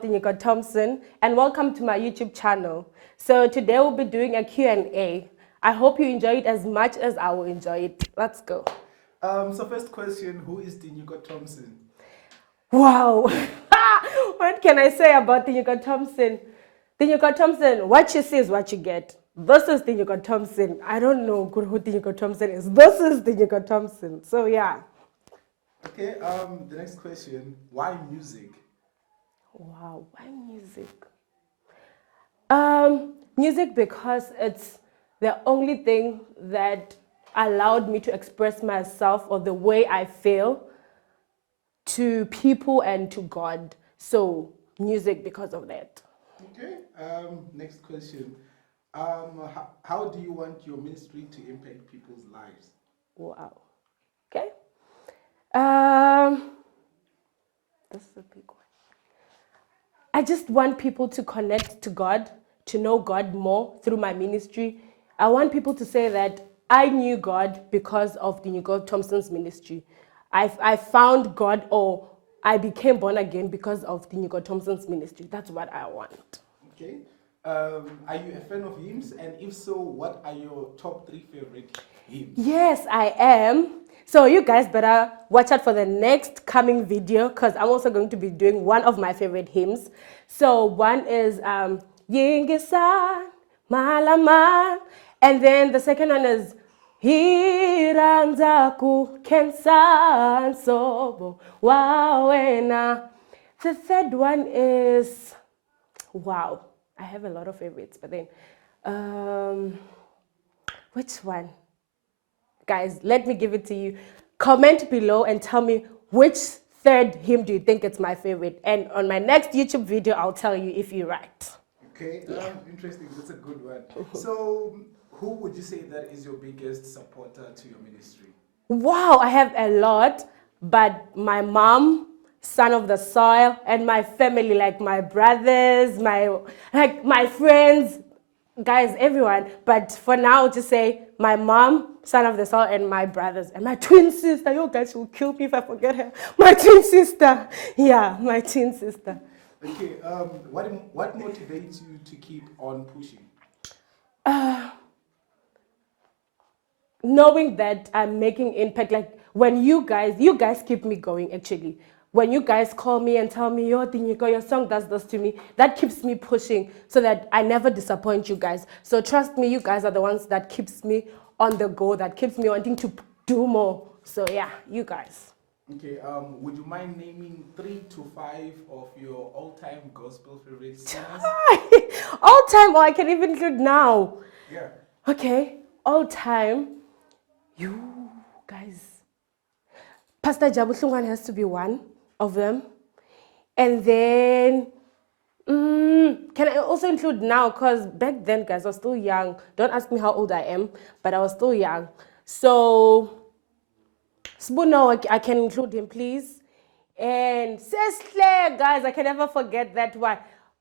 Tinyiko Thompson, and welcome to my YouTube channel. So today we'll be doing a Q&A. I hope you enjoy it as much as I will enjoy it. Let's go. So first question, who is Tinyiko Thompson? Wow. What can I say about Tinyiko Thompson? Tinyiko Thompson, what you see is what you get. This is Tinyiko Thompson. I don't know who Tinyiko Thompson is. This is Tinyiko Thompson. So yeah. Okay, the next question, why music? Wow, why music? Music because it's the only thing that allowed me to express myself or the way I feel to people and to God. So music because of that. Okay, next question. How do you want your ministry to impact people's lives? Wow. Okay. This is a big one. I just want people to connect to God, to know God more through my ministry. I want people to say that I knew God because of Tinyiko Thompson's ministry. I found God, or I became born again because of Tinyiko Thompson's ministry. That's what I want. Okay. Are you a fan of hymns? And if so, what are your top 3 favorite hymns? Yes, I am. So you guys better watch out for the next coming video because I'm also going to be doing one of my favorite hymns. So one is Yingisan Malaman, and then the second one is Hiranzaku Kensan Sobo Wawena. The third one is, wow, I have a lot of favorites, but then which one? Guys, let me give it to you. Comment below and tell me which third hymn do you think is my favorite. And on my next YouTube video, I'll tell you if you're right. Okay, interesting. That's a good one. So, who would you say that is your biggest supporter to your ministry? Wow, I have a lot, but my mom, son of the soil, and my family, like my brothers, my friends, guys, everyone. But for now, just say my mom, son of the soil, and my brothers, and my twin sister. You guys will kill me if I forget her. My twin sister. Yeah, my twin sister. Okay, what motivates you to keep on pushing? Knowing that I'm making impact, like when you guys keep me going, actually. When you guys call me and tell me, yo, Tinyiko, your song does this to me, that keeps me pushing so that I never disappoint you guys. So trust me, you guys are the ones that keeps me on the go, that keeps me wanting to do more. So yeah, you guys. Okay, would you mind naming 3 to 5 of your all-time gospel favorite singers? All time, or I can even include now. Yeah. Okay, all time. You guys. Pastor Jabu Hlungwane has to be one of them. And then, can I also include now? Because back then, guys, I was still young. Don't ask me how old I am, but I was still young. So, Spuno, I can include him, please. And Sesle, guys, I can never forget that one.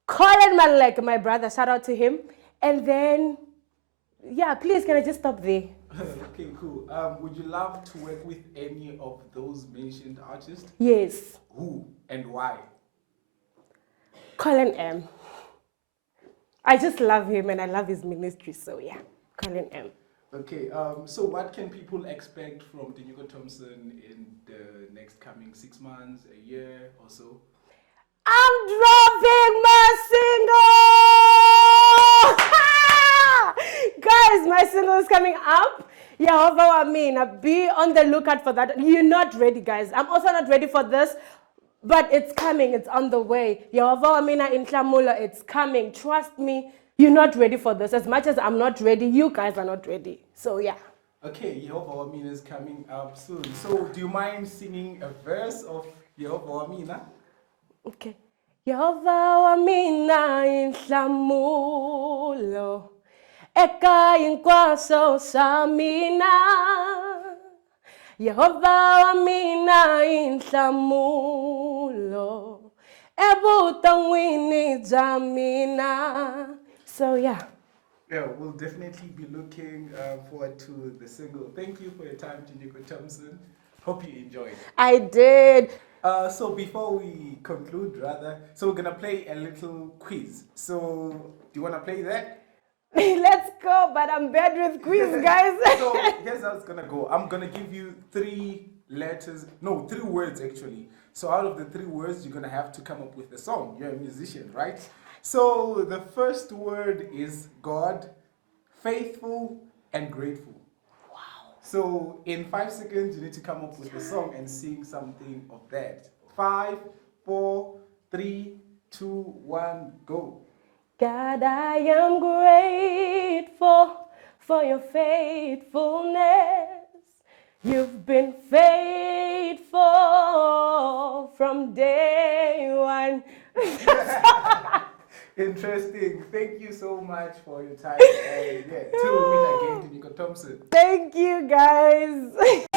Colin Malek, my brother, shout out to him. And then, yeah, please, can I just stop there? Okay, cool. Would you love to work with any of those mentioned artists? Yes. Who and why? Colin M. I just love him and I love his ministry, so yeah, Colin M. Okay, so what can people expect from Tinyiko Thompson in the next coming 6 months, a year or so? I'm dropping my single! Guys, my single is coming up. Yehovah Amina, be on the lookout for that. You're not ready, guys. I'm also not ready for this, but it's coming. It's on the way. Yehovah Amina in Tlamula, it's coming. Trust me, you're not ready for this. As much as I'm not ready, you guys are not ready. So yeah. Okay, Yehovah Amina is coming up soon. So do you mind singing a verse of Yehovah Amina? Okay. Yehovah Amina in Tlamulo. Eka inkwaso samina. Yehovah Amina in Tlamulo. Ebutangwini jamina. So yeah. Yeah, we'll definitely be looking forward to the single. Thank you for your time, Tinyiko Thompson. Hope you enjoyed. I did. So before we conclude, so we're gonna play a little quiz. So do you wanna play that? Let's go, but I'm bad with quiz, guys. So here's how it's gonna go. I'm gonna give you 3 words actually. So out of the 3 words, you're gonna have to come up with a song. You're a musician, right? So the first word is God, faithful, and grateful. Wow. So in 5 seconds, you need to come up with a song and sing something of that. 5, 4, 3, 2, 1, go. God, I am grateful for your faithfulness. You've been faithful from day one. Interesting. Thank you so much for your time. And yeah, till we meet again, Tinyiko Thompson. Thank you, guys.